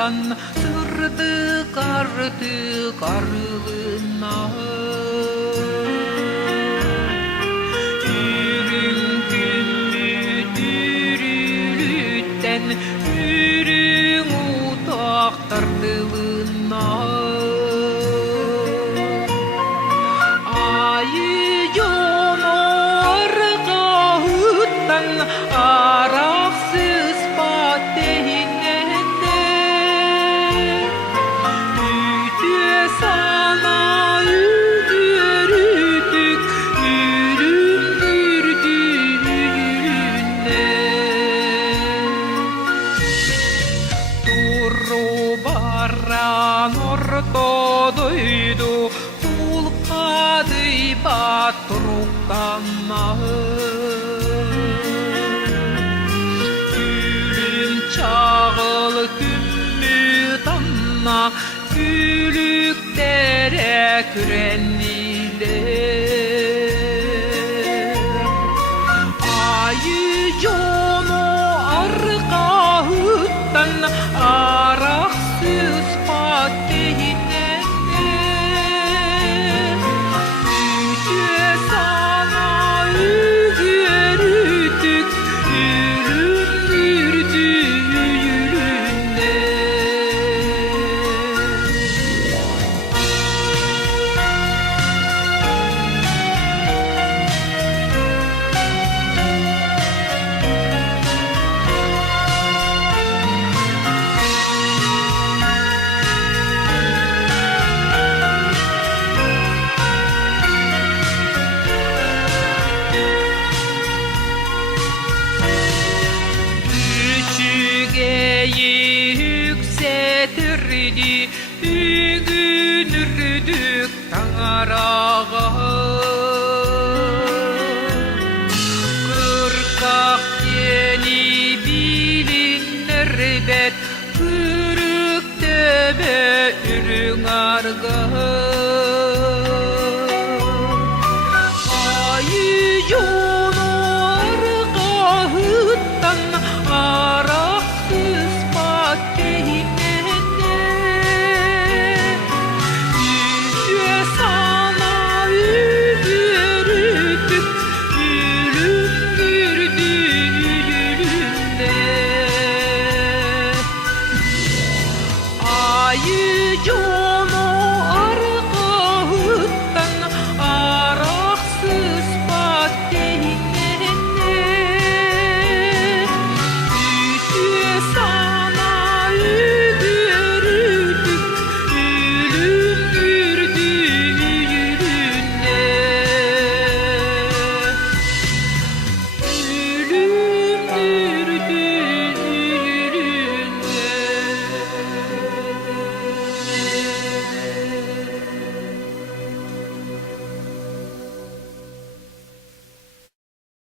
Atan sırdı kardı karlığına Ürün güllü dürülütten Ürün utaktardığına Ayı yonar kağıttan araksız patehinde Üdü sana üdürüdük üründürdüğüne Duru baran ortoduydu Kulkadı batrukkanma Gülüm çağıl güllü damla Gülüklere kürenliler Ayı yonu arkağıttan araksız fatihine Üdü sana ügürüdük üründürdüğüne Küçügeyi yükseltirdi Ügünürdük Tanrı'ya Kırkak yeni bilinir bet Kırık tebe ürün arga Ayı yonar kağıttan araksız patehine Üdü sana ügürüdük üründürdüğüne Ayı